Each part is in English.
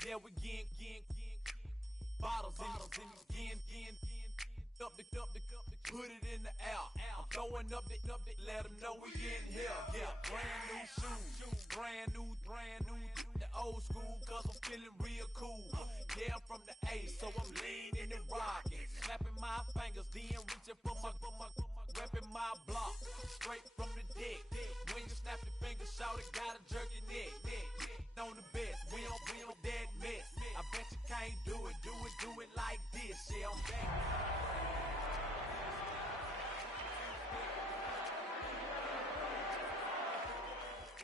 Yeah, we again. Bottles in again. Up the put it in the air. I'm throwing up the, let them know we in here. Yeah, brand new shoes, brand new, the old school, cause I'm feeling real cool. Yeah, I'm from the A, so I'm leaning and rocking, snapping my fingers, then reaching for my repping my block, straight from the deck. When you snap your fingers, shout it, gotta jerk your neck. On the best, we on that mess. I bet you can't do it like this. Yeah, I'm back.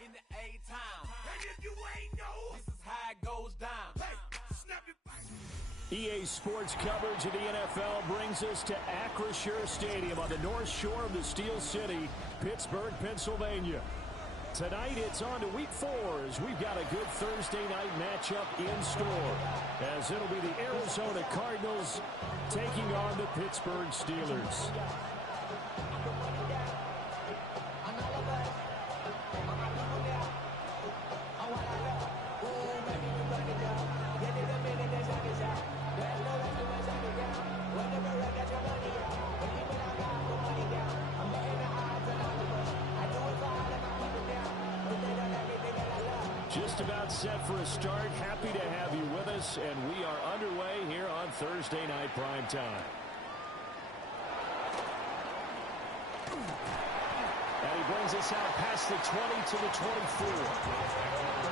In the A-time, and if you ain't know, this is how it goes down. Hey, snap your EA Sports coverage of the NFL brings us to Acrisure Stadium on the north shore of the Steel City, Pittsburgh, Pennsylvania. Tonight it's on to Week 4 as we've got a good Thursday night matchup in store, as it'll be the Arizona Cardinals taking on the Pittsburgh Steelers. Just about set for a start. Happy to have you with us, and we are underway here on Thursday Night Prime Time. And he brings us out past the 20 to the 24.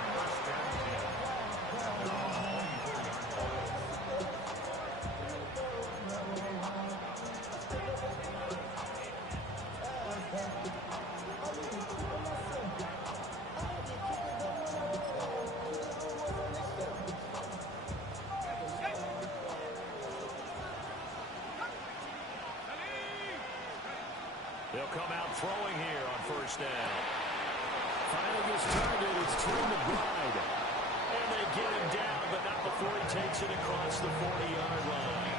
They'll come out throwing here on first down. Finding his target, it's Trey McBride. And they get him down, but not before he takes it across the 40-yard line.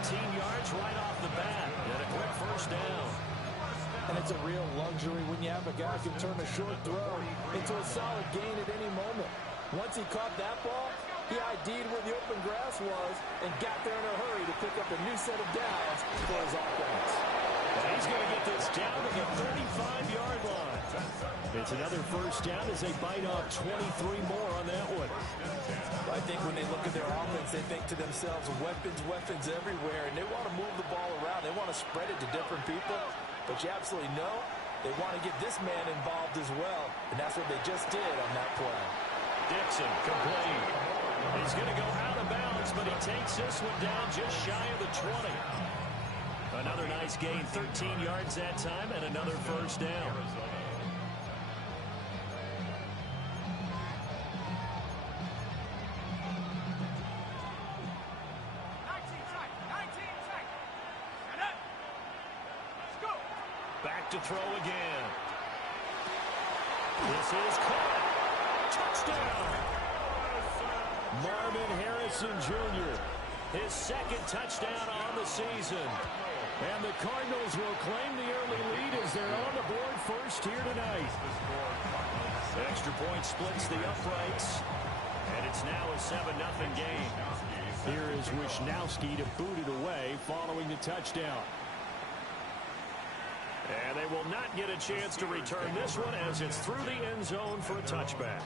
19 yards right off the bat, and a quick first down. And it's a real luxury when you have a guy who can turn a short throw into a solid gain at any moment. Once he caught that ball, he ID'd where the open grass was and got there in a hurry to pick up a new set of downs for his offense. And he's going to get this down to the 35-yard line. It's another first down as they bite off 23 more on that one. I think when they look at their offense, they think to themselves, weapons everywhere, and they want to move the ball around. They want to spread it to different people, but you absolutely know they want to get this man involved as well, and that's what they just did on that play. Dixon complete. He's going to go out of bounds, but he takes this one down just shy of the 20. Another nice gain, 13 yards that time, and another first down. Back to throw again. This is caught. Touchdown. Marvin Harrison Jr., his second touchdown on the season. And the Cardinals will claim the early lead as they're on the board first here tonight. Extra point splits the uprights, and it's now a 7-0 game. Here is Wisnowski to boot it away following the touchdown. And they will not get a chance to return this one as it's through the end zone for a touchback.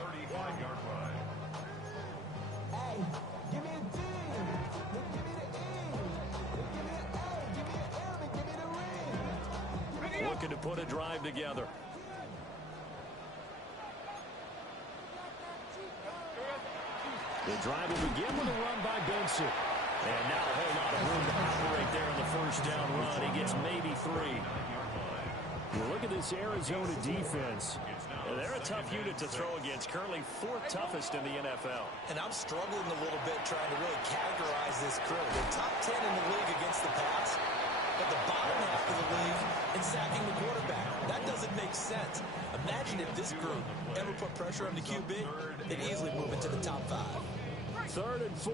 Looking to put a drive together. The drive will begin with a run by Benson. And now a whole lot of room to operate there on the first down run. He gets maybe 3. Well, look at this Arizona defense. They're a tough unit to throw against, currently 4th toughest in the NFL. And I'm struggling a little bit trying to really categorize this crew. They're top 10 in the league against the pass, but the bottom half of the league in sacking the quarterback. That doesn't make sense. Imagine if this group ever put pressure on the QB, they'd easily move into the top 5. 3rd and 4.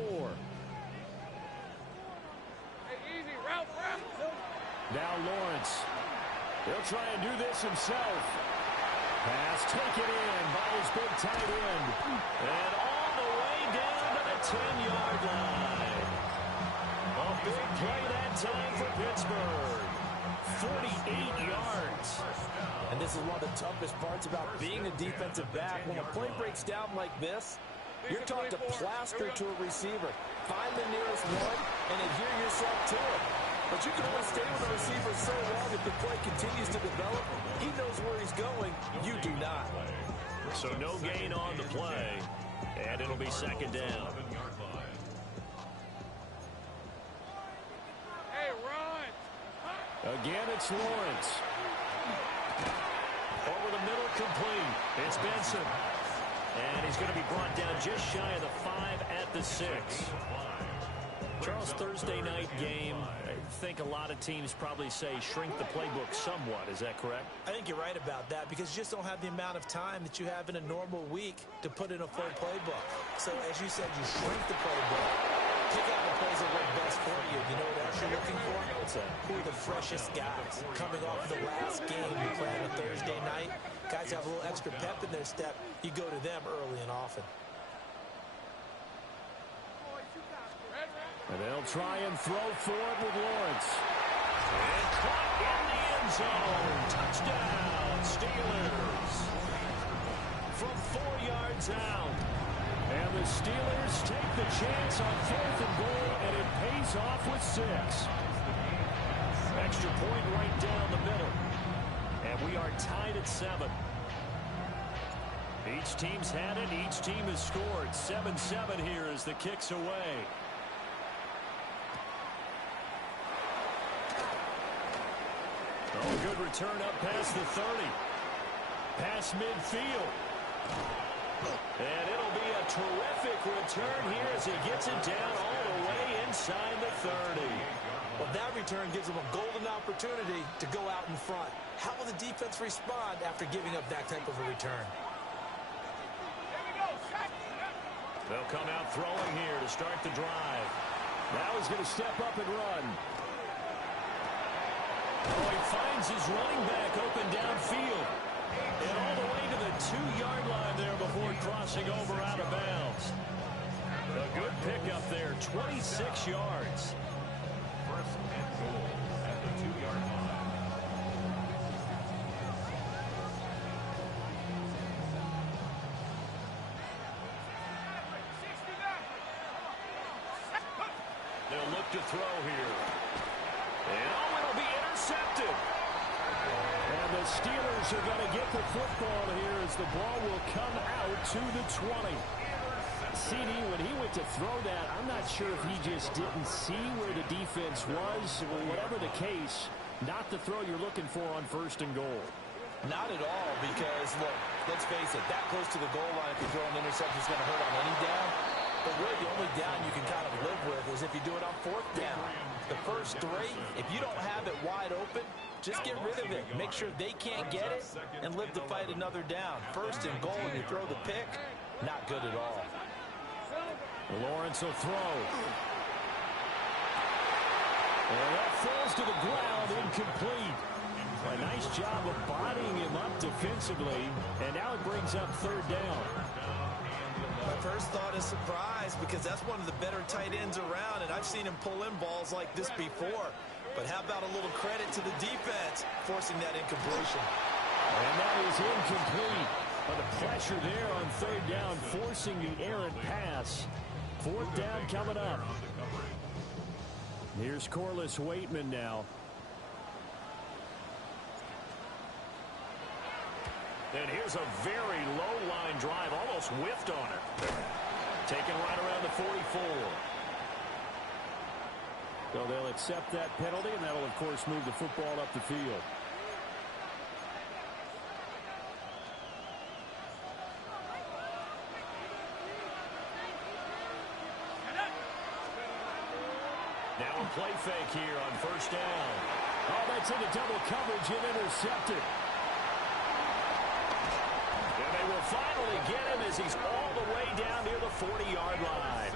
Hey, easy, route. Now Lawrence. He'll try and do this himself. Pass taken in by his big tight end. And all the way down to the 10-yard line. A big play that time for Pittsburgh. 48 yards. And this is one of the toughest parts about being a defensive back. When a play breaks down like this, you're taught to plaster to a receiver. Find the nearest one and adhere yourself to it. But you can only stay with a receiver so long if the play continues to develop. He knows where he's going. You do not. So no gain on the play, and it'll be second down. Hey, run! Again, it's Lawrence. Over the middle, complete. It's Benson. And he's going to be brought down just shy of the 5 at the 6. Charles, Thursday night game, I think a lot of teams probably say shrink the playbook somewhat. Is that correct? I think you're right about that because you just don't have the amount of time that you have in a normal week to put in a full playbook. So, as you said, you shrink the playbook. Pick out the plays that work best for you. You know what else you're looking for? Who are the freshest guys? Coming off the last game you play on a Thursday night, guys have a little extra pep in their step. You go to them early and often. And they'll try and throw forward with Lawrence. And caught in the end zone. Touchdown, Steelers. From 4 yards out. And the Steelers take the chance on 4th and goal, and it pays off with 6. Extra point right down the middle. And we are tied at 7. Each team's had it. Each team has scored. 7-7 here as the kick's away. Oh, good return up past the 30. Past midfield. And it'll be a terrific return here as he gets it down all the way inside the 30. Well, that return gives them a golden opportunity to go out in front. How will the defense respond after giving up that type of a return? They'll come out throwing here to start the drive. Now he's going to step up and run. Oh, he finds his running back open downfield. And all the way to the 2-yard line there before crossing over out of bounds. A good pickup there, 26 yards. First and goal at the 2-yard line. They'll look to throw here. And oh, it'll be intercepted. And the Steelers are going to get the football here as the ball will come out to the 20. CD, when he went to throw that, I'm not sure if he just didn't see where the defense was. Whatever the case, not the throw you're looking for on 1st and goal. Not at all, because, look, let's face it, that close to the goal line, if you throw an interception, is going to hurt on any down. But really, the only down you can kind of live with is if you do it on 4th down. The first 3, if you don't have it wide open, just get rid of it. Make sure they can't get it and live to fight another down. 1st and goal, and you throw the pick, not good at all. Lawrence will throw. And that falls to the ground, incomplete. A nice job of bodying him up defensively, and now it brings up 3rd down. My first thought is surprise because that's one of the better tight ends around, and I've seen him pull in balls like this before. But how about a little credit to the defense forcing that incompletion? And that is incomplete. But the pressure there on 3rd down, forcing the errant pass. 4th down coming up. Here's Corliss Waitman now. And here's a very low line drive, almost whiffed on it. Taken right around the 44. So they'll accept that penalty, and that'll, of course, move the football up the field. Now a play fake here on 1st down. Oh, that's into double coverage and intercepted. And they will finally get him as he's all the way down near the 40-yard line.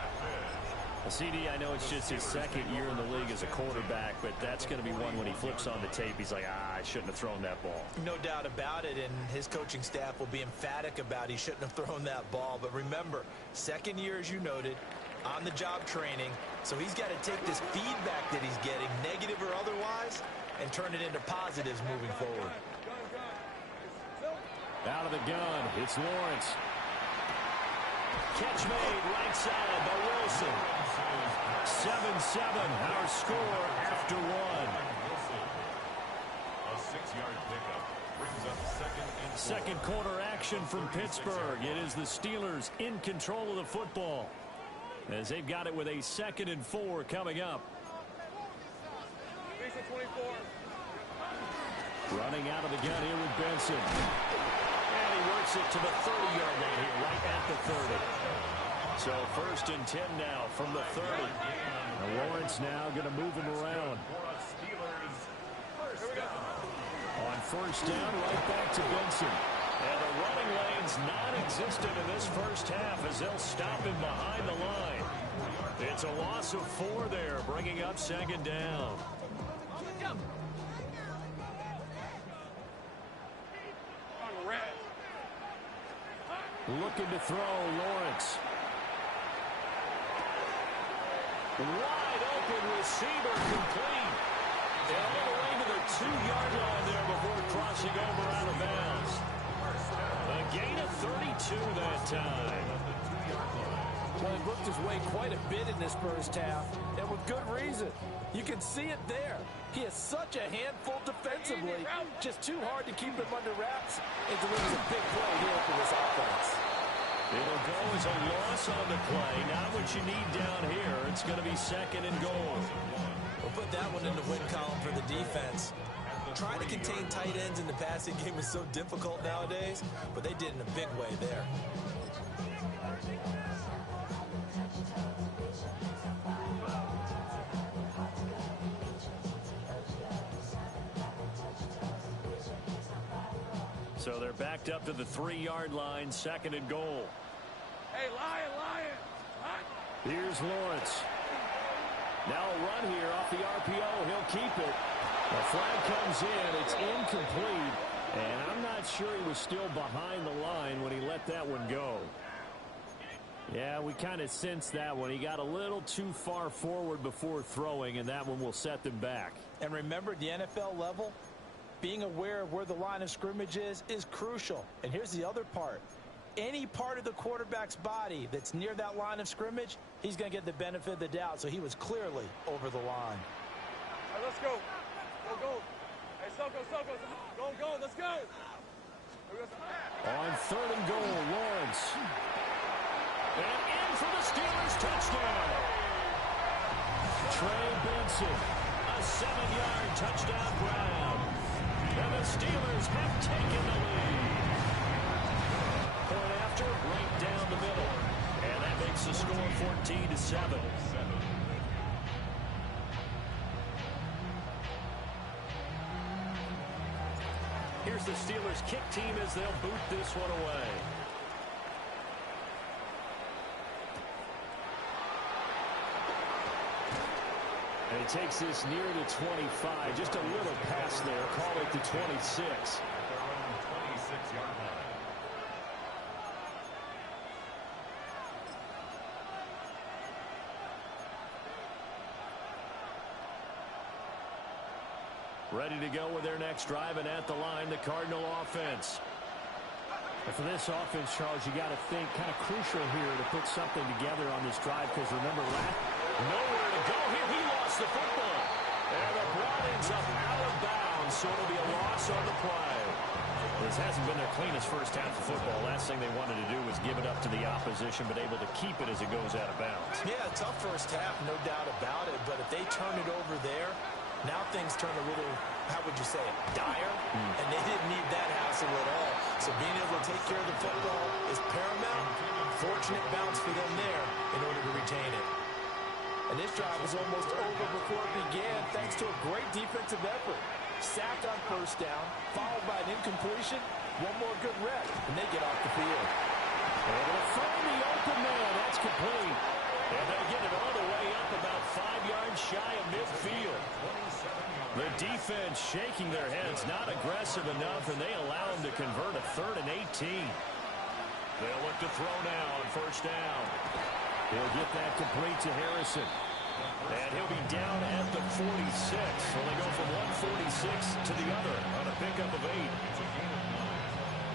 CD, I know it's just his second year in the league as a quarterback, but that's going to be one when he flips on the tape. He's like, I shouldn't have thrown that ball. No doubt about it, and his coaching staff will be emphatic about he shouldn't have thrown that ball. But remember, second year, as you noted, on-the-job training, so he's got to take this feedback that he's getting, negative or otherwise, and turn it into positives moving forward. Out of the gun, it's Lawrence. Catch made right side by Wilson. 7-7, our score after one. A 6-yard pickup brings up second and 4. Second quarter action from Pittsburgh. It is the Steelers in control of the football as they've got it with a 2nd and 4 coming up. Running out of the gun here with Benson. And he works it to the 30-yard line here, right at the 30. So 1st and 10 now from the 30. And Lawrence now going to move him around. On 1st down, right back to Benson. And the running lane's non-existent in this first half as they'll stop him behind the line. It's a loss of 4 there, bringing up 2nd down. Looking to throw, Lawrence. Wide open receiver, complete. And all the way to the 2-yard line there before crossing over out of bounds. A gain of 32 that time. Well, he worked his way quite a bit in this first half, and with good reason. You can see it there. He is such a handful defensively, just too hard to keep him under wraps, and delivers a big play here for this offense. It'll go as a loss on the play. Not what you need down here. It's going to be 2nd and goal. We'll put that one in the win column for the defense. Trying to contain tight ends in the passing game is so difficult nowadays, but they did in a big way there. So they're backed up to the 3-yard line, 2nd and goal. Hey, Lion. Here's Lawrence. Now a run here off the RPO. He'll keep it. The flag comes in. It's incomplete. And I'm not sure he was still behind the line when he let that one go. Yeah, we kind of sensed that one. He got a little too far forward before throwing, and that one will set them back. And remember, the NFL level, being aware of where the line of scrimmage is crucial. And here's the other part. Any part of the quarterback's body that's near that line of scrimmage, he's going to get the benefit of the doubt. So he was clearly over the line. All right, let's go. Go. Hey, Soko. Go. Let's go. On 3rd and goal, Lawrence. And in for the Steelers touchdown. Trey Benson, a 7-yard touchdown grab. And the Steelers have taken the lead. Point after, right down the middle. And that makes the score 14-7. Here's the Steelers kick team as they'll boot this one away. And he takes this near the 25. Just a little pass there. Call it the 26. At their own 26-yard line. Ready to go with their next drive, and at the line, the Cardinal offense. And for this offense, Charles, you got to think kind of crucial here to put something together on this drive, because remember, nowhere to go here. He lost the football. And the ball ends up out of bounds, so it'll be a loss on the play. This hasn't been their cleanest first half of football. Last thing they wanted to do was give it up to the opposition, but able to keep it as it goes out of bounds. Yeah, tough first half, no doubt about it. But if they turn it over there, now things turn a little, how would you say it, dire? And they didn't need that hassle at all. So being able to take care of the football is paramount. Fortunate bounce for them there in order to retain it. And this drive was almost over before it began, thanks to a great defensive effort. Sack on 1st down, followed by an incompletion. One more good rep, and they get off the field. Able to find the open man. That's complete. And they get it all the way defense shaking their heads, not aggressive enough, and they allow him to convert a 3rd and 18. They'll look to throw now on 1st down. He'll get that complete to Harrison. And he'll be down at the 46. So they go from 146 to the other on a pickup of 8.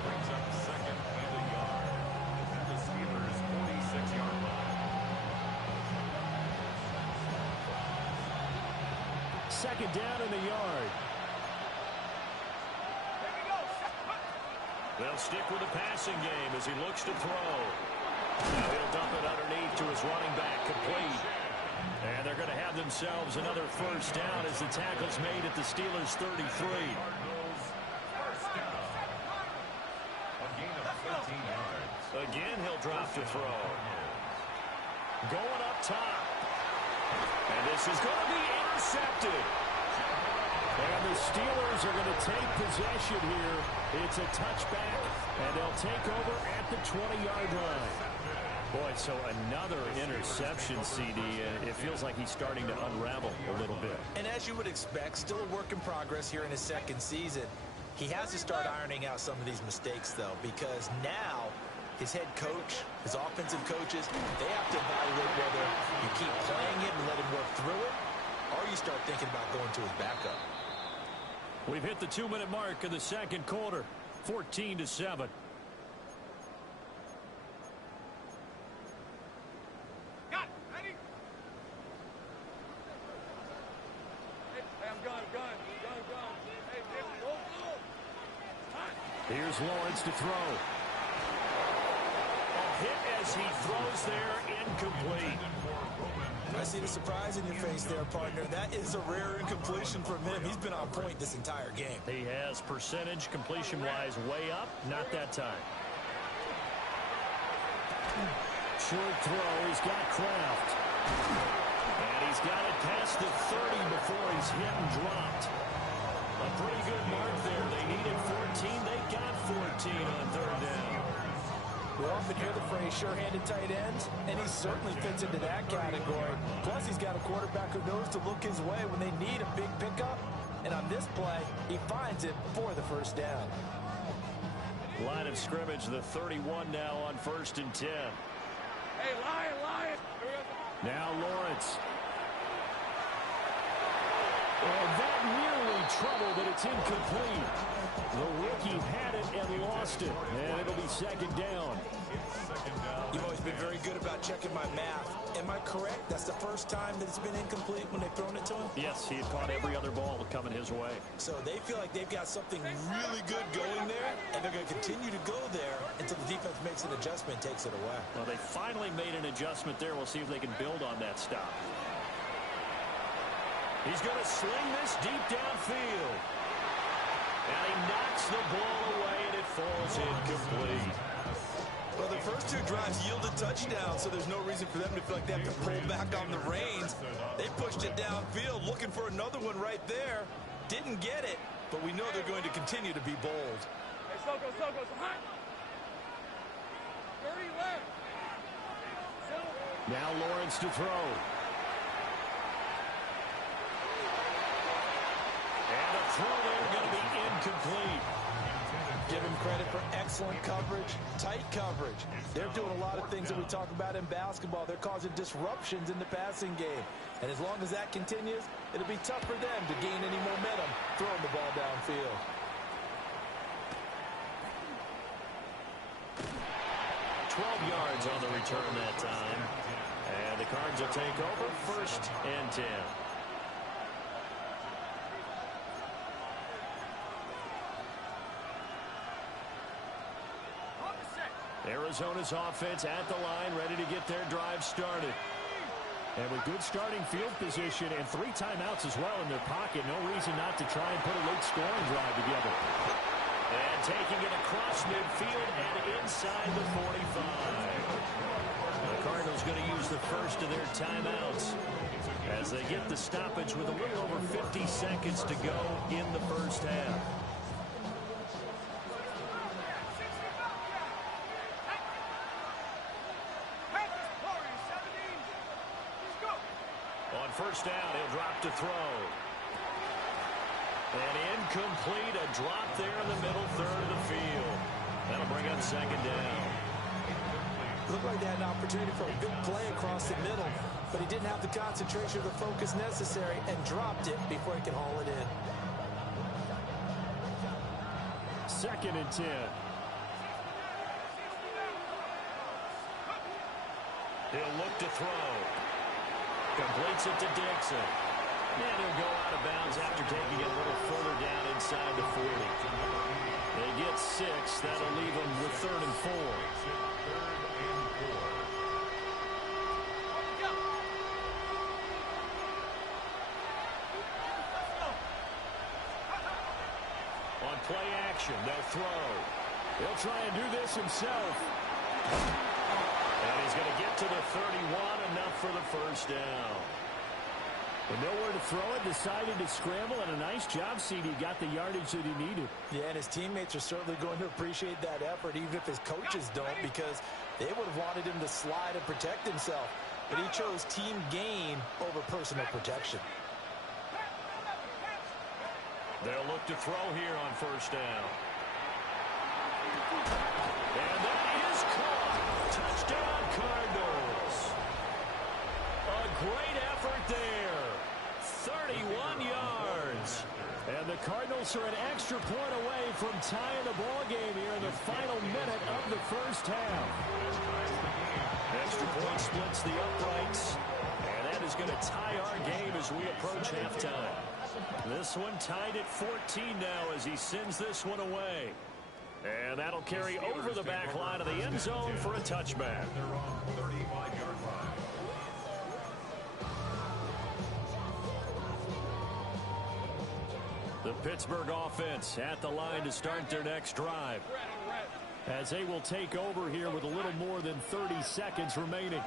Brings up 2nd and a yard. At the Steelers' 46-yard line. 2nd down in the yard. They'll stick with the passing game as he looks to throw. Now he'll dump it underneath to his running back, complete. And they're going to have themselves another 1st down as the tackle's made at the Steelers' 33. Cardinals, 1st down. A gain of 13 yards. Again, he'll drop to throw. Going up top. And this is going to be intercepted. And the Steelers are going to take possession here. It's a touchback, and they'll take over at the 20-yard line. Boy, so another interception, CD. It feels like he's starting to unravel a little bit. And as you would expect, still a work in progress here in his 2nd season. He has to start ironing out some of these mistakes, though, because now his head coach, his offensive coaches, they have to evaluate whether you keep playing it and let him work through it, or you start thinking about going to his backup. We've hit the 2-minute mark of the 2nd quarter, 14-7. Here's Lawrence to throw. A hit as he throws there, incomplete. I see the surprise in your face there, partner. That is a rare incompletion from him. He's been on point this entire game. He has percentage completion-wise way up, not that time. Short throw, he's got Kraft. And he's got it past the 30 before he's hit and dropped. A pretty good mark there. They needed 14. They got 14 on 3rd down. We often hear the phrase sure-handed tight ends, and he certainly fits into that category. Plus, he's got a quarterback who knows to look his way when they need a big pickup. And on this play, he finds it for the 1st down. Line of scrimmage, the 31 now on 1st and 10. Hey, Lion! Now Lawrence. And that nearly trouble, but it's incomplete. The rookie had it and lost it. And it'll be 2nd down. You've always been very good about checking my math. Am I correct? That's the 1st time that it's been incomplete when they've thrown it to him? Yes, he had caught every other ball coming his way. So they feel like they've got something really good going there, and they're going to continue to go there until the defense makes an adjustment and takes it away. Well, they finally made an adjustment there. We'll see if they can build on that stop. He's going to sling this deep downfield. And he knocks the ball away, and it falls incomplete. Well, the first 2 drives yielded touchdowns, so there's no reason for them to feel like they have to pull back on the reins. They pushed it downfield, looking for another one right there. Didn't get it, but we know they're going to continue to be bold. Hey, Soko, hot. 30 left. Now Lawrence to throw. And the throw there going to be incomplete. Give him credit for excellent coverage, tight coverage. They're doing a lot of things that we talk about in basketball. They're causing disruptions in the passing game. And as long as that continues, it'll be tough for them to gain any momentum throwing the ball downfield. 12 yards on the return that time. And the Cards will take over 1st and 10. Arizona's offense at the line, ready to get their drive started. And with good starting field position and 3 timeouts as well in their pocket, no reason not to try and put a late scoring drive together. And taking it across midfield and inside the 45. The Cardinals going to use the first of their timeouts as they get the stoppage with a little over 50 seconds to go in the 1st half. On 1st down, he'll drop to throw. And incomplete, a drop there in the middle third of the field. That'll bring up second down. Looked like they had an opportunity for a big play across the middle, but he didn't have the concentration or the focus necessary and dropped it before he could haul it in. 2nd and 10. He'll look to throw. Completes it to Dixon. And he'll go out of bounds after taking it a little further down inside the 40. They get 6. That'll leave them with 3rd and 4. On play action, they'll throw. He'll try and do this himself. And he's going to get to the 31, enough for the first down. And nowhere to throw it, decided to scramble, and a nice job, CD. Got the yardage that he needed. Yeah, and his teammates are certainly going to appreciate that effort, even if his coaches don't, because they would have wanted him to slide and protect himself. But he chose team gain over personal protection. They'll look to throw here on first down. And that is caught. Touchdown, Cardinals. A great effort there. 31 yards. And the Cardinals are an extra point away from tying the ball game here in the final minute of the first half. Extra point splits the uprights. And that is going to tie our game as we approach halftime. This one tied at 14 now as he sends this one away. And that'll carry over the back line of the end zone for a touchback. They're on 35-yard line. The Pittsburgh offense at the line to start their next drive, as they will take over here with a little more than 30 seconds remaining.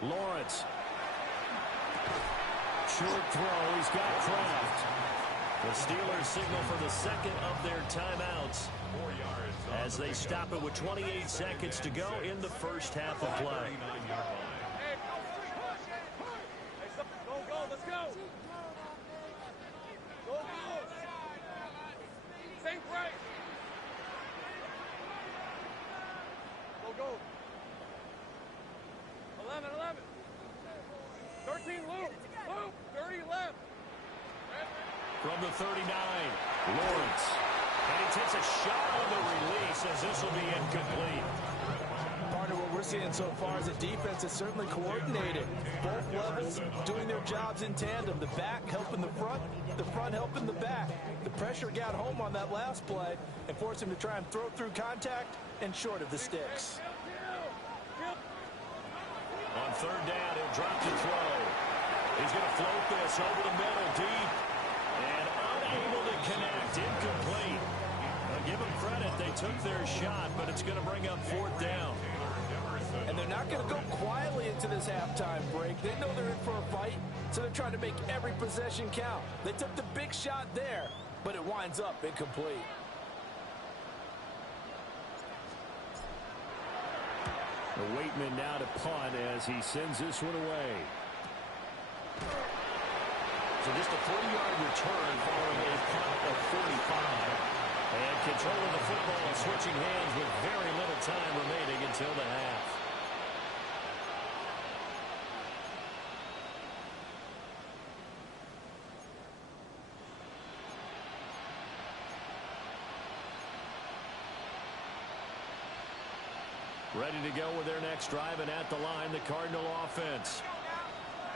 Lawrence. Short throw. He's got Kraft. The Steelers signal for the second of their timeouts as they stop it with 28 seconds to go in the first half of play. Go, let's go. Go. Same right. Go. 11. 13, loop. 30 left. From the 39, Lawrence. And he takes a shot on the release as this will be incomplete. Part of what we're seeing so far is the defense is certainly coordinated. Both levels doing their jobs in tandem. The back helping the front helping the back. The pressure got home on that last play and forced him to try and throw through contact and short of the sticks. On third down, he'll drop to throw. He's going to float this over the middle deep. And unable to connect. Incomplete. Now give them credit. They took their shot, but it's going to bring up fourth down. And they're not going to go quietly into this halftime break. They know they're in for a fight, so they're trying to make every possession count. They took the big shot there, but it winds up incomplete. The Waitman now to punt as he sends this one away. So just a 40-yard return following a punt of 45. And controlling the football and switching hands with very little time remaining until the half. Ready to go with their next drive, and at the line, the Cardinal offense.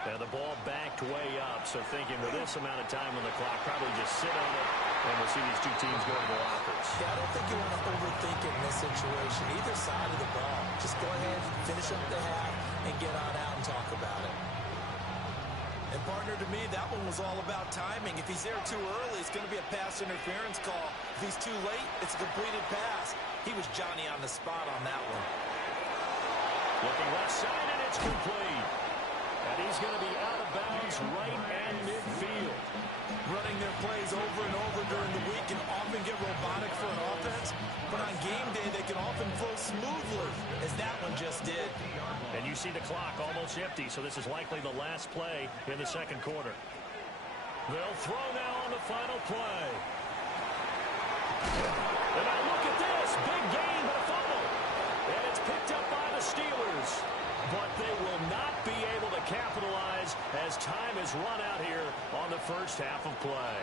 And the ball backed way up, so thinking with this amount of time on the clock, probably just sit on it, and we'll see these two teams go to the lockers. Yeah, I don't think you want to overthink it in this situation. Either side of the ball. Just go ahead, finish up the half, and get on out and talk about it. And partner, to me, that one was all about timing. If he's there too early, it's going to be a pass interference call. If he's too late, it's a completed pass. He was Johnny on the spot on that one. Looking left side, and it's complete. And he's going to be out of bounds right at midfield. Running their plays over and over during the week can often get robotic for an offense, but on game day they can often flow smoothly, as that one just did. see the clock almost empty, so this is likely the last play in the second quarter. They'll throw now on the final play. And now look at this. Big gain, but a fumble. And it's picked up by the Steelers. But they will not be able to capitalize as time has run out here on the first half of play.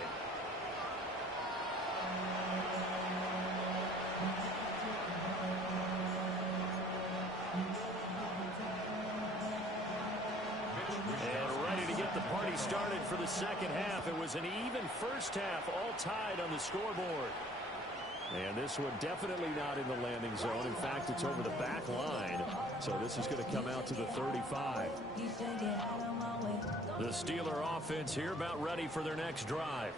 And ready to get the party started for the second half. It was an even first half, all tied on the scoreboard. And this one definitely not in the landing zone. In fact, it's over the back line. So this is going to come out to the 35. The Steeler offense here about ready for their next drive.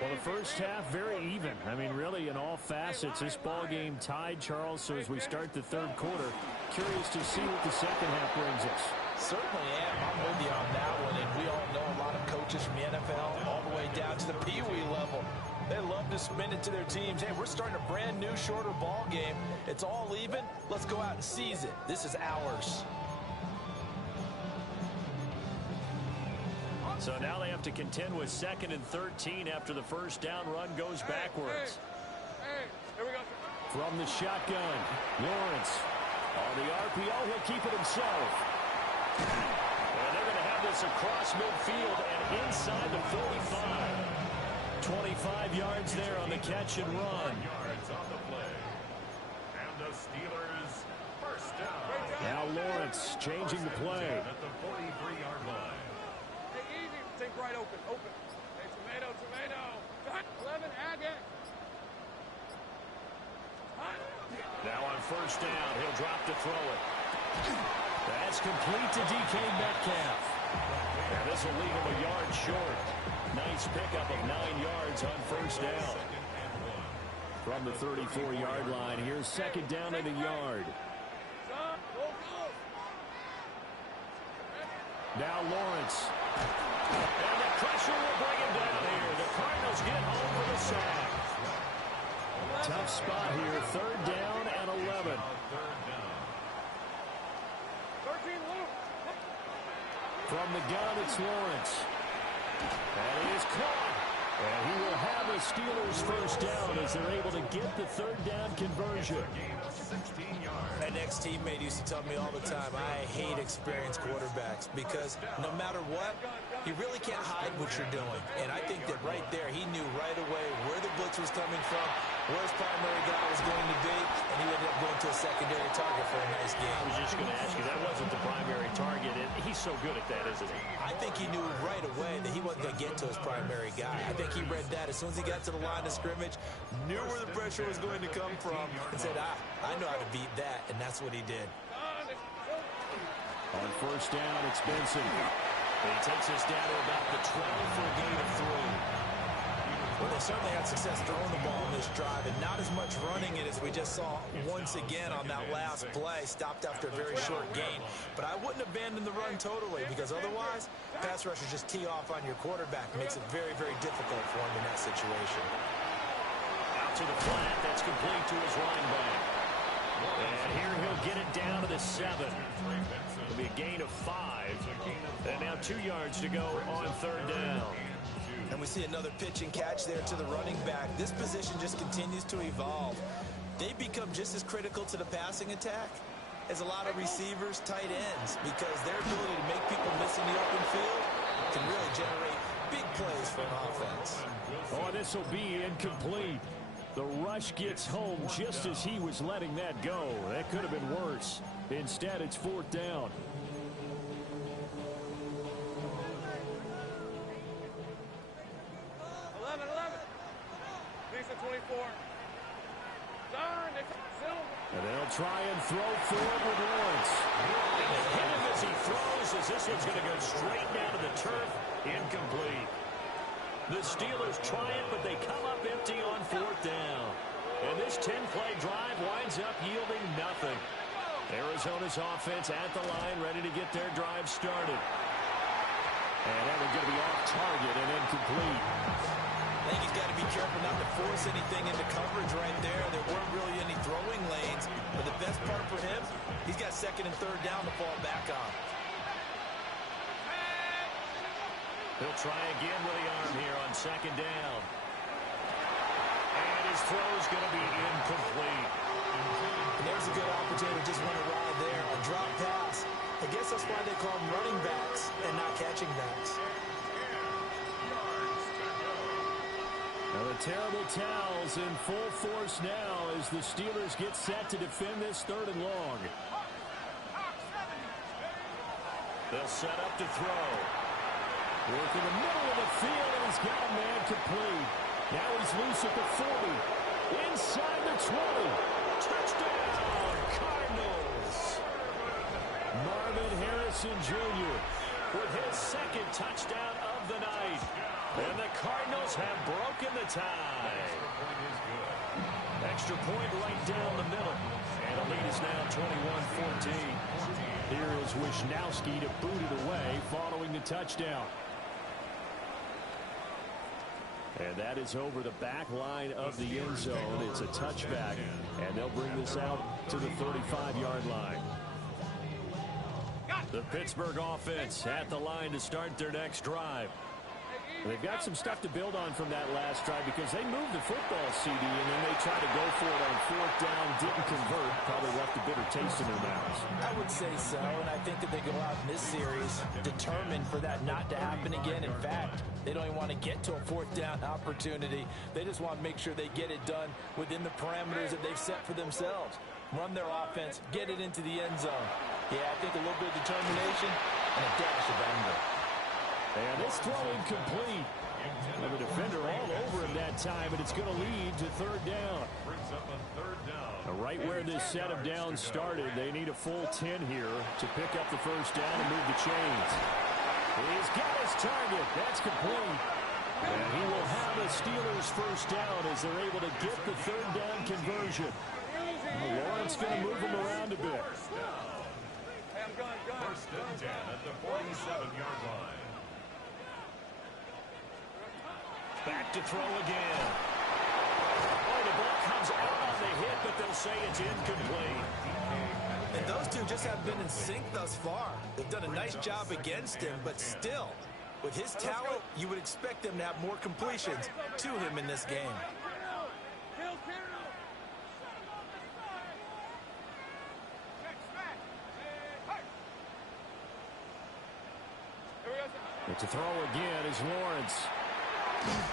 Well, the first half very even. I mean, really in all facets. This ball game tied, Charles. So as we start the third quarter, curious to see what the second half brings us. Certainly am. I'm with you on that one. And we all know a lot of coaches from the NFL all the way down to the Pee Wee level. They love to spin it to their teams. Hey, we're starting a brand new, shorter ball game. It's all even. Let's go out and seize it. This is ours. So now they have to contend with 2nd and 13 after the first down run goes backwards. Hey, here we go. From the shotgun, Lawrence. On the RPO, he'll keep it himself. And they're going to have this across midfield and inside the 45. 25 yards there on the catch and run. Yards on the play. And the Steelers first down. Now Lawrence changing the play. At the 43-yard line. Hey, easy. Think right open. Open. Hey, tomato. 11, Agate. Now on first down, he'll drop to throw it. That's complete to DK Metcalf. And this will leave him a yard short. Nice pickup of 9 yards on first down. From the 34-yard line, here's second down and a yard. Now Lawrence. And the pressure will bring him down here. The Cardinals get home for the sack. Tough spot here. Third down and 11. From the gun, it's Lawrence. And he is caught. And he will have a Steelers first down as they're able to get the third down conversion. My next teammate used to tell me all the time, I hate experienced quarterbacks because no matter what, you really can't hide what you're doing. And I think that right there, he knew right away where the blitz was coming from, where his primary guy was going to be, and he ended up going to a secondary target for a nice game. I was just going to ask you, that wasn't the primary target, and he's so good at that, isn't he? I think he knew right away that he wasn't going to get to his primary guy. I think he read that as soon as he got to the line of scrimmage, knew where the pressure was going to come from, and said, I know how to beat that, and that's what he did. On first down, it's Benson. He takes us down to about the 12 for a gain of 3. Well, they certainly had success throwing the ball in this drive, and not as much running it as we just saw once again on that last play. Stopped after a very short gain. But I wouldn't abandon the run totally, because otherwise, pass rushers just tee off on your quarterback. Makes it very, very difficult for him in that situation. Out to the flat. That's complete to his running back. And here he'll get it down to the 7. It'll be a gain of 5. And now 2 yards to go on third down. And we see another pitch and catch there to the running back. This position just continues to evolve. They become just as critical to the passing attack as a lot of receivers, tight ends, because their ability to make people miss in the open field can really generate big plays for an offense. Oh, this will be incomplete. The rush gets home just as he was letting that go. That could have been worse. Instead, it's fourth down. And they'll try and throw forward with Lawrence. Hit him as he throws, as this one's going to go straight down to the turf. Incomplete. The Steelers try it, but they come up empty on fourth down. And this 10-play drive winds up yielding nothing. Arizona's offense at the line, ready to get their drive started. And that one's going to be off target and incomplete. I think he's got to be careful not to force anything into coverage right there. There weren't really any throwing lanes. But the best part for him, he's got second and third down to fall back on. He'll try again with the arm here on second down. And his throw's going to be incomplete. And there's a good opportunity to just run a ride there. A drop pass. I guess that's why they call them running backs and not catching backs. Now the terrible towels in full force now as the Steelers get set to defend this third and long. They'll set up to throw. Work in the middle of the field, and he's got a man complete. Now he's loose at the 40. Inside the 20. Touchdown, Cardinals. Marvin Harrison Jr. with his second touchdown of the night. And the Cardinals have broken the tie. Extra point right down the middle. And the lead is now 21-14. Here is Wisnowski to boot it away following the touchdown. And that is over the back line of the end zone. It's a touchback. And they'll bring this out to the 35-yard line. The Pittsburgh offense at the line to start their next drive. They've got some stuff to build on from that last drive because they moved the football, CD, and then they tried to go for it on fourth down, didn't convert, probably left a bitter taste in their mouths. I would say so, and I think that they go out in this series determined for that not to happen again. In fact, they don't even want to get to a fourth down opportunity. They just want to make sure they get it done within the parameters that they've set for themselves. Run their offense, get it into the end zone. Yeah, I think a little bit of determination and a dash of anger. And it's throw incomplete. And the defender all over him that time, and it's going to lead to third down. Right where this set of downs started, they need a full 10 here to pick up the first down and move the chains. He's got his target. That's complete. And he will have a Steelers first down as they're able to get the third down conversion. Lawrence going to move him around a bit. First and 10 at the 47-yard line. Back to throw again. Oh, the ball comes out on the hit, but they'll say it's incomplete. And those two just haven't been in sync thus far. They've done a nice job against him, but still, with his talent, you would expect them to have more completions to him in this game. To throw again is Lawrence.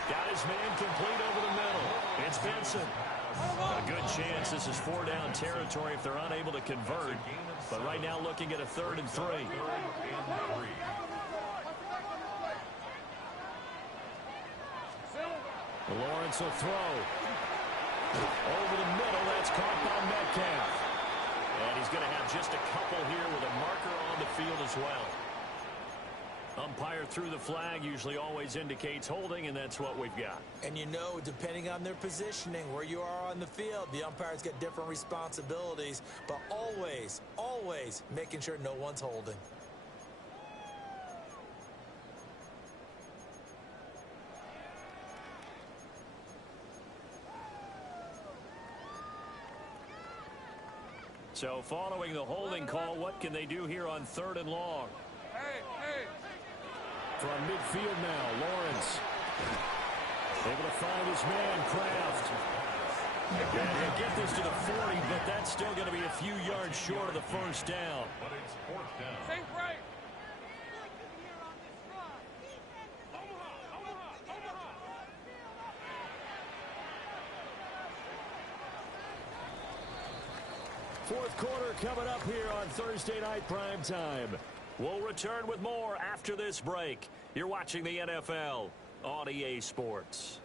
Got his man complete over the middle. It's Benson. A good chance this is four-down territory if they're unable to convert. But right now looking at a 3rd and 3. Lawrence will throw. Over the middle, that's caught by Metcalf. And he's going to have just a couple here with a marker on the field as well. Umpire through the flag usually always indicates holding, and that's what we've got. And you know, depending on their positioning, where you are on the field, the umpire's got different responsibilities, but always, always making sure no one's holding. So following the holding call, what can they do here on 3rd and long? From midfield now, Lawrence. Able to find his man, Kraft. And he'll get this to the 40, but that's still going to be a few yards short of the first down. But it's 4th down. Fourth quarter coming up here on Thursday Night Prime Time. We'll return with more after this break. You're watching the NFL on EA Sports.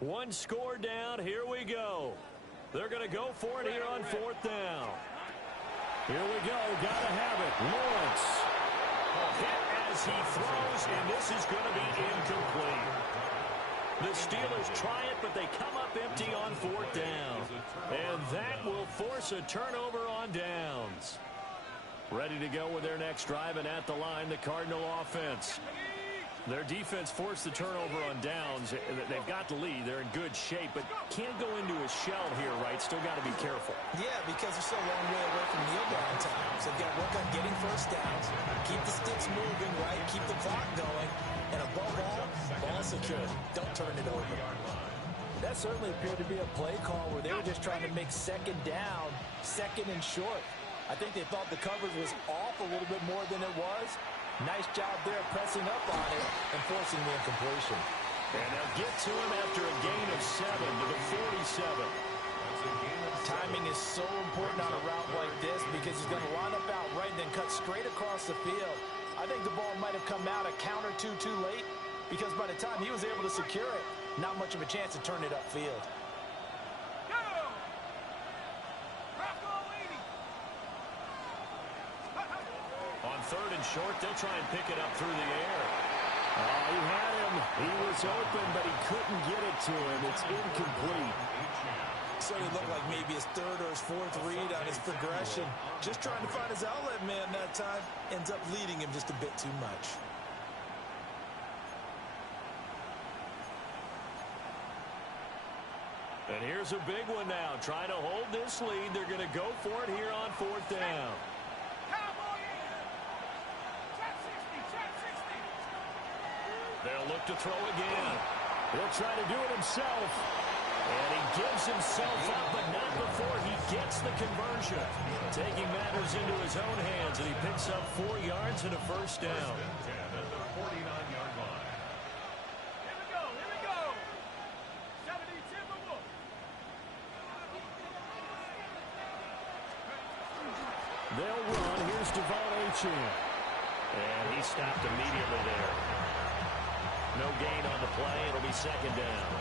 One score down. Here we go. They're going to go for it here on 4th down. Here we go. Got to have it. Lawrence. A hit as he throws, and this is going to be incomplete. The Steelers try it, but they come up empty on fourth down. And that will force a turnover on downs. Ready to go with their next drive, and at the line, the Cardinal offense. Their defense forced the turnover on downs. They've got the lead. They're in good shape, but can't go into a shell here, right? Still got to be careful. Yeah, because they're so long way away from kneel down time. So they've got to work on getting first downs, keep the sticks moving, right? Keep the clock going. And above all, ball secure. Don't turn it over. That certainly appeared to be a play call where they were just trying to make second down, second and short. I think they thought the coverage was off a little bit more than it was. Nice job there pressing up on it and forcing the incompletion. And they'll get to him after a gain of 7 to the 47. Timing is so important on a route like this because he's going to line up out right and then cut straight across the field. I think the ball might have come out a count or two too late because by the time he was able to secure it, not much of a chance to turn it upfield. On third and short, they'll try and pick it up through the air. He had him. He was open, but he couldn't get it to him. It's incomplete. So it looked like maybe his third or his fourth read on his progression. Just trying to find his outlet man that time. Ends up leading him just a bit too much. And here's a big one now. Trying to hold this lead. They're going to go for it here on fourth down. They'll look to throw again. He'll try to do it himself. And he gives himself up, but not before he gets the conversion. Taking matters into his own hands, and he picks up 4 yards and a first down. At the 49-yard line. Here we go. 70 Timberwolves. They'll run. Here's Devon Achane. And he stopped immediately there. No gain on the play. It'll be second down.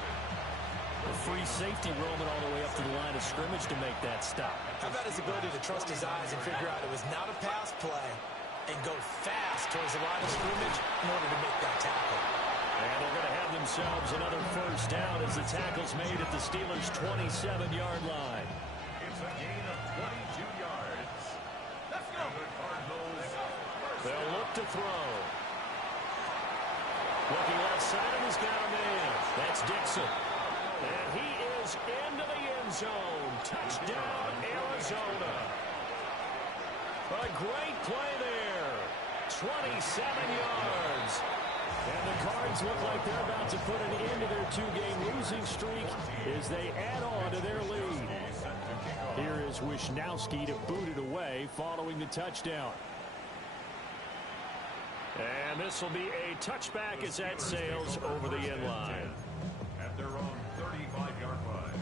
A free safety roaming all the way up to the line of scrimmage to make that stop. How about his ability to trust his eyes and figure out it was not a pass play and go fast towards the line of scrimmage in order to make that tackle. And they're going to have themselves another first down as the tackle's made at the Steelers' 27-yard line. It's a gain of 22 yards. Let's go. The Cardinals. They'll look to throw. Looking left side, and he's got a man. That's Dixon. And he is into the end zone. Touchdown, Arizona. A great play there. 27 yards. And the Cards look like they're about to put an end to their 2-game losing streak as they add on to their lead. Here is Wisnowski to boot it away following the touchdown. And this will be a touchback as that sails over the end line. At their own 35-yard line.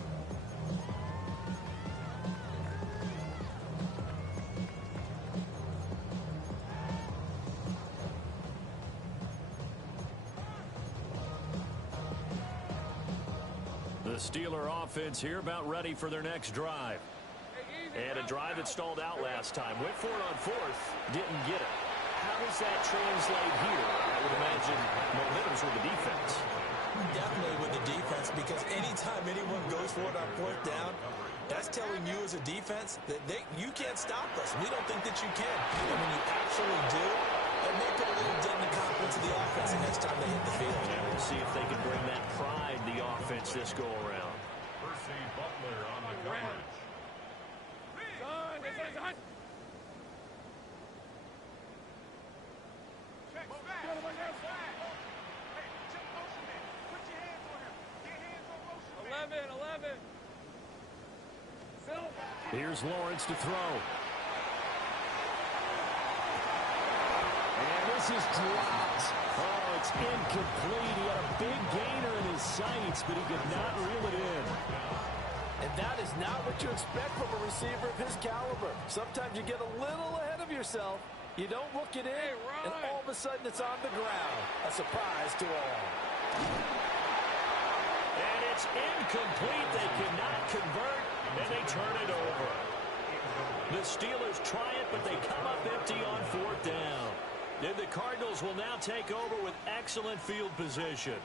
The Steeler offense here about ready for their next drive. And a drive that stalled out last time. Went for it on fourth, didn't get it. How does that translate here? I would imagine momentum's with the defense. Definitely with the defense, because anytime anyone goes for it on fourth down, that's telling you as a defense that you can't stop us. We don't think that you can. And when you actually do, it may put a little dent in the confidence of the offense the next time they hit the field. And we'll see if they can bring that pride to the offense this go around. Percy Butler on the coverage. Check back. Check back. Hey, check motion man. Put your hands on him. Get hands on motion man. 11. Phil. Here's Lawrence to throw. And this is dropped. Oh, it's incomplete. He had a big gainer in his sights, but he could not reel it in. And that is not what you expect from a receiver of his caliber. Sometimes you get a little ahead of yourself. You don't look it in, and all of a sudden it's on the ground. A surprise to all. And it's incomplete. They cannot convert, and they turn it over. The Steelers try it, but they come up empty on fourth down. And the Cardinals will now take over with excellent field position.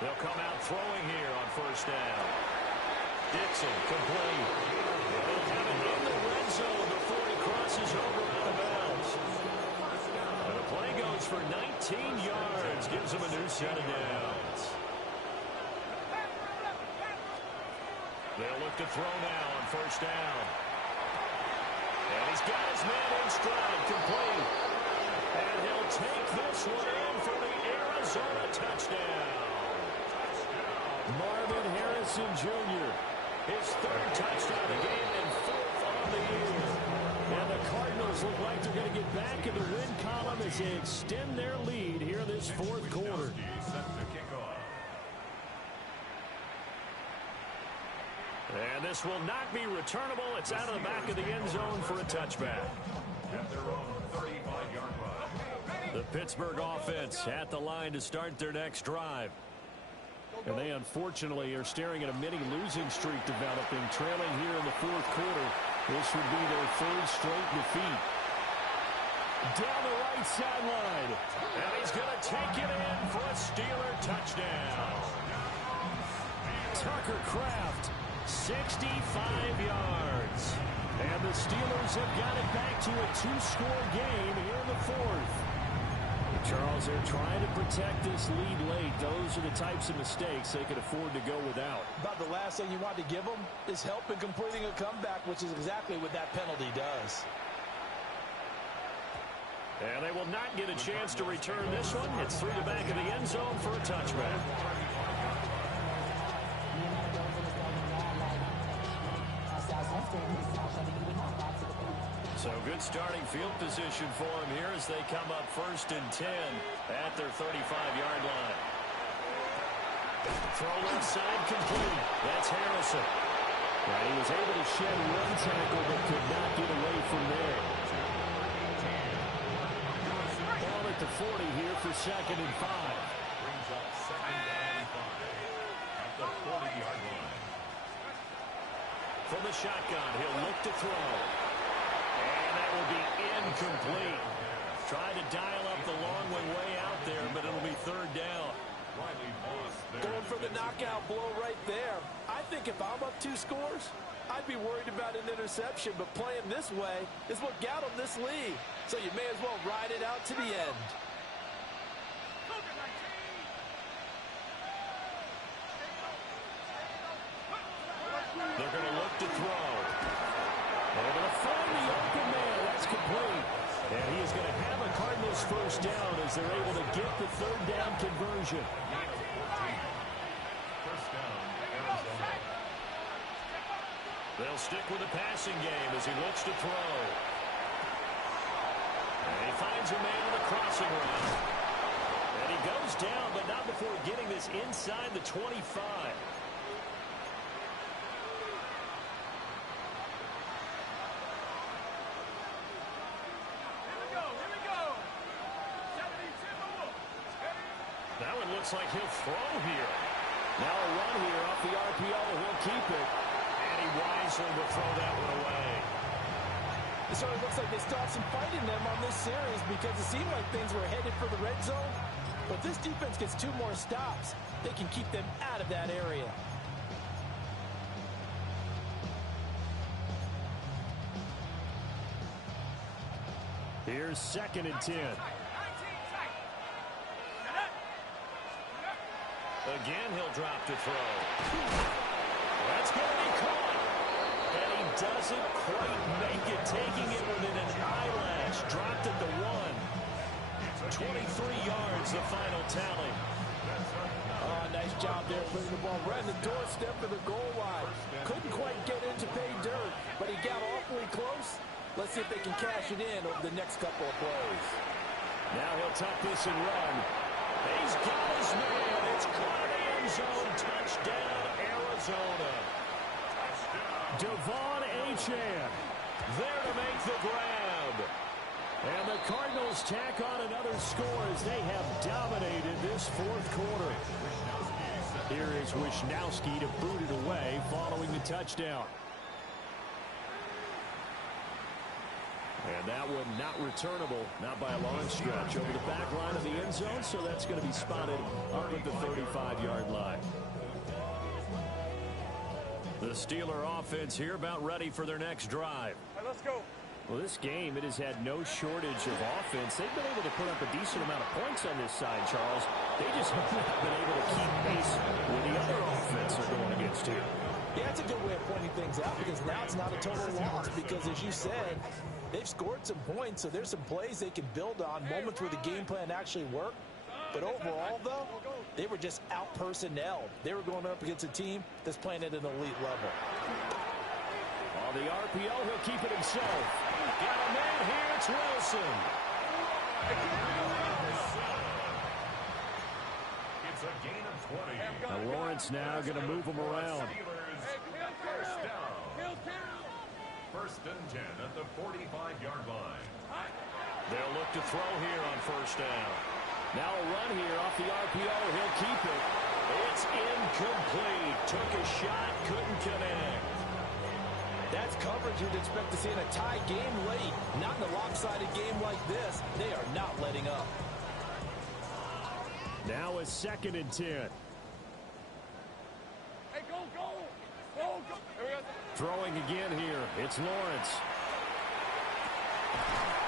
They'll come out throwing here on first down. Dixon complete. They'll have it in the red zone before he crosses over out of bounds. And the play goes for 19 yards. Gives him a new set of downs. They'll look to throw now on first down. And he's got his man in stride, complete. And he'll take this one in for the Arizona touchdown. Marvin Harrison Jr., his third touchdown of the game and fourth on the year. And the Cardinals look like they're going to get back in the win column as they extend their lead here this fourth quarter. And this will not be returnable. It's out of the back of the end zone for a touchback. At their own 35-yard line. The Pittsburgh offense at the line to start their next drive. And they unfortunately are staring at a mini losing streak developing, trailing here in the fourth quarter. This would be their third straight defeat. Down the right sideline. And he's going to take it in for a Steeler touchdown. Tucker Kraft, 65 yards. And the Steelers have got it back to a two-score game here in the fourth. Charles, they're trying to protect this lead late. Those are the types of mistakes they could afford to go without. About the last thing you want to give them is help in completing a comeback, which is exactly what that penalty does. And they will not get a chance to return this one. It's through the back of the end zone for a touchback. So good starting field position for him here as they come up 1st and 10 at their 35-yard line. Throw left side complete. That's Harrison. Right, he was able to shed one tackle but could not get away from there. Ball at the 40 here for 2nd and 5. Brings up 2nd and 5 at the 40-yard line. From the shotgun, he'll look to throw. And that will be incomplete. Tried to dial up the long way out there, but it'll be 3rd down. Going for the knockout blow right there. I think if I'm up 2 scores, I'd be worried about an interception, but playing this way is what got them this lead. So you may as well ride it out to the end. They're going to look to throw. They're going to find the open man. That's complete. And he is going to have a Cardinals first down as they're able to get the 3rd down conversion. First down, Arizona. They'll stick with the passing game as he looks to throw. And he finds a man on the crossing route. And he goes down, but not before getting this inside the 25. Now it looks like he'll throw here. Now a run here off the RPO. He'll keep it. And he wisely will throw that one away. It certainly looks like they still have some fight in them on this series because it seemed like things were headed for the red zone. But this defense gets 2 more stops. They can keep them out of that area. Here's 2nd and 10. Again, he'll drop to throw. That's going to be caught. And he doesn't quite make it, taking it within an eyelash. Dropped at the 1. 23 yards, the final tally. Oh, nice job there putting the ball right in the doorstep of the goal line. Couldn't quite get in to pay dirt, but he got awfully close. Let's see if they can cash it in over the next couple of plays. Now he'll tuck this and run. He's got his man. It's caught in the end zone. Touchdown, Arizona. Devon Achane there to make the grab. And the Cardinals tack on another score as they have dominated this fourth quarter. Here is Wisnowski to boot it away following the touchdown. And that one not returnable, not by a long stretch. Over the back line of the end zone, so that's going to be spotted up at the 35-yard line. The Steeler offense here about ready for their next drive. Hey, let's go. Well, this game, it has had no shortage of offense. They've been able to put up a decent amount of points on this side, Charles. They just have not been able to keep pace with the other offense they're going against here. Yeah, that's a good way of pointing things out because now it's not a total loss because, as you said, they've scored some points, so there's some plays they can build on, moments where the game plan actually worked. But overall, though, they were just out-personnel. They were going up against a team that's playing at an elite level. On the RPO, he'll keep it himself. Got a man here, it's Wilson. It's a gain of 20. Now Lawrence now going to move him around. First and 10 at the 45-yard line. They'll look to throw here on first down. Now a run here off the RPO. He'll keep it. It's incomplete. Took a shot, couldn't connect. That's coverage you'd expect to see in a tie game late. Not in a lopsided game like this. They are not letting up. Now a 2nd and 10. Hey, go, go. Go, go. Throwing again here. It's Lawrence.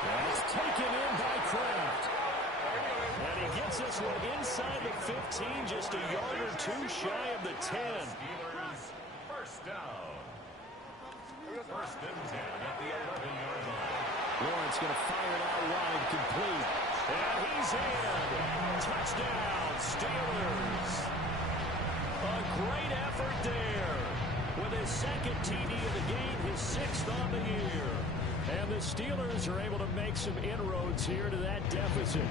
That's taken in by Kraft. And he gets this one inside the 15, just a yard or two shy of the 10. Steelers first down. First and 10 at the 11-yard line. Lawrence going to fire it out wide, complete. And he's in. Touchdown, Steelers. A great effort there. With his 2nd TD of the game, his 6th on the year. And the Steelers are able to make some inroads here to that deficit.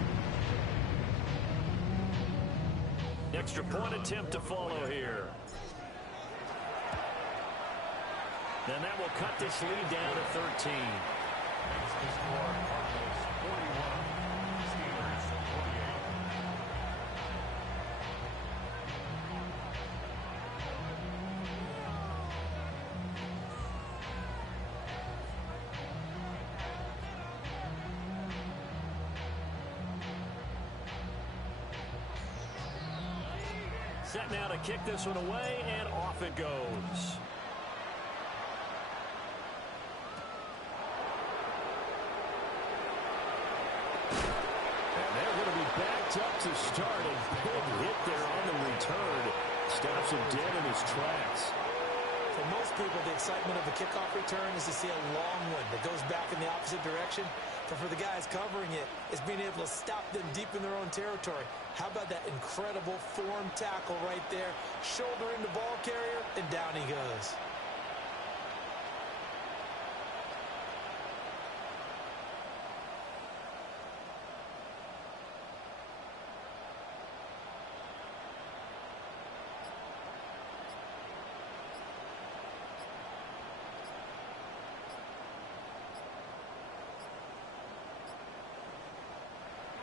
Extra point attempt to follow here. And that will cut this lead down to 13. Makes the score Cardinals 41, Steelers 48. Set now to kick this one away, and off it goes. And they're going to be backed up to start. A big hit there on the return. Stops him dead in his tracks. For most people, the excitement of a kickoff return is to see a long one that goes back in the opposite direction. But for the guys covering it, it's being able to stop them deep in their own territory. How about that incredible form tackle right there? Shoulder in the ball carrier, and down he goes.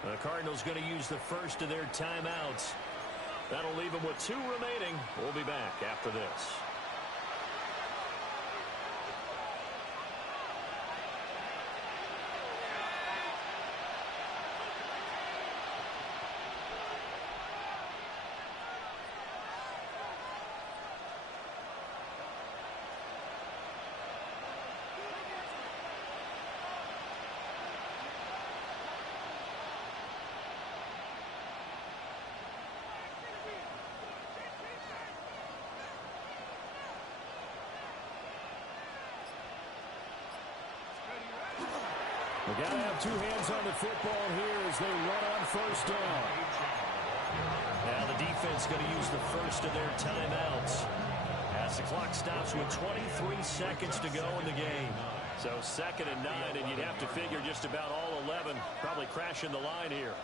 The Cardinals going to use the first of their timeouts. That'll leave them with 2 remaining. We'll be back after this. We got to have 2 hands on the football here as they run on first down. Now the defense going to use the first of their timeouts as the clock stops with 23 seconds to go in the game. So 2nd and 9, and you'd have to figure just about all 11 probably crashing the line here.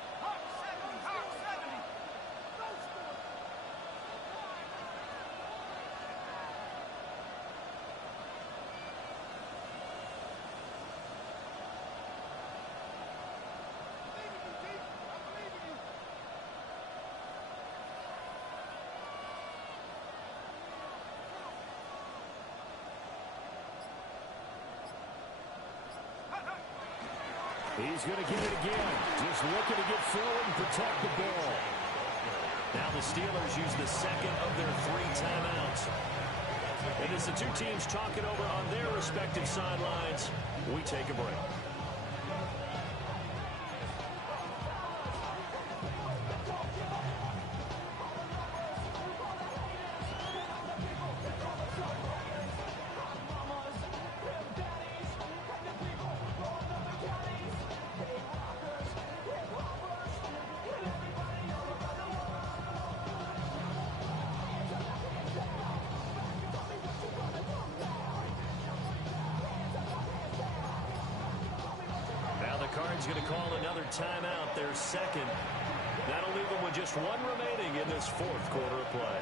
He's going to get it again. Just looking to get forward and protect the ball. Now the Steelers use the second of their 3 timeouts. And as the two teams talk it over on their respective sidelines, we take a break. Cards going to call another timeout, their second. That'll leave them with just 1 remaining in this 4th quarter of play.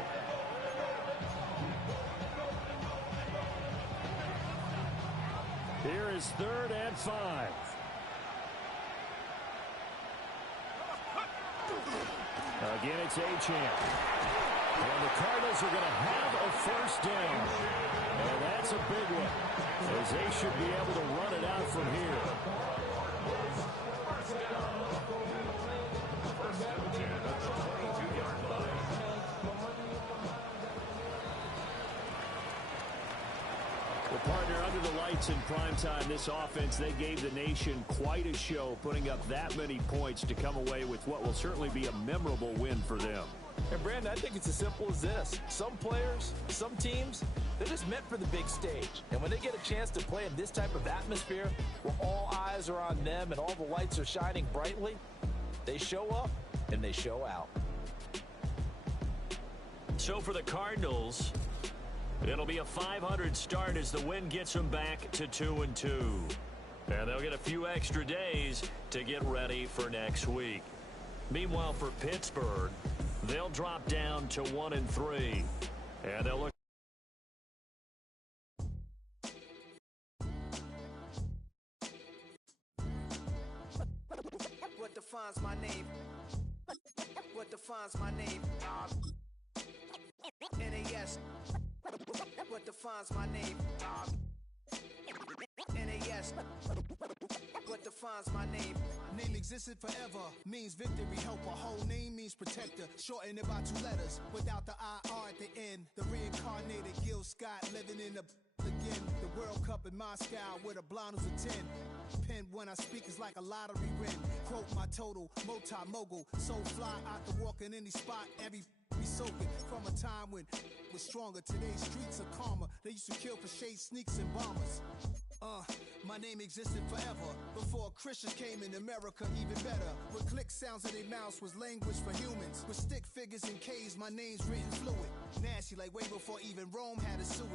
Here is 3rd and 5. Again, it's Achane. And the Cardinals are going to have a 1st down. And that's a big one, as they should be able to run it out from here. Partner, under the lights in primetime, this offense, they gave the nation quite a show, putting up that many points to come away with what will certainly be a memorable win for them. And, Brandon, I think it's as simple as this. Some players, some teams, they're just meant for the big stage. And when they get a chance to play in this type of atmosphere, where all eyes are on them and all the lights are shining brightly, they show up and they show out. So for the Cardinals, it'll be a 500 start as the win gets them back to 2-2. And they'll get a few extra days to get ready for next week. Meanwhile, for Pittsburgh, they'll drop down to 1-3. And they'll look. What defines my name? What defines my name? NAS. What defines my name? NAS. What defines my name? Name existed forever, means victory, helper. Whole name means protector, shortened it by 2 letters, without the IR at the end. The reincarnated Gil Scott, living in the again. The World Cup in Moscow, where the blind was a 10. Pen when I speak is like a lottery win. Quote my total, multi-mogul, so fly I can walk in any spot, every be soaking from a time when was stronger. Today's streets are calmer. They used to kill for shade sneaks and bombers. My name existed forever before Christians came in America, even better. With click sounds in their mouths was language for humans. With stick figures and K's, my name's written fluid. Nasty like way before even Rome had a sewage.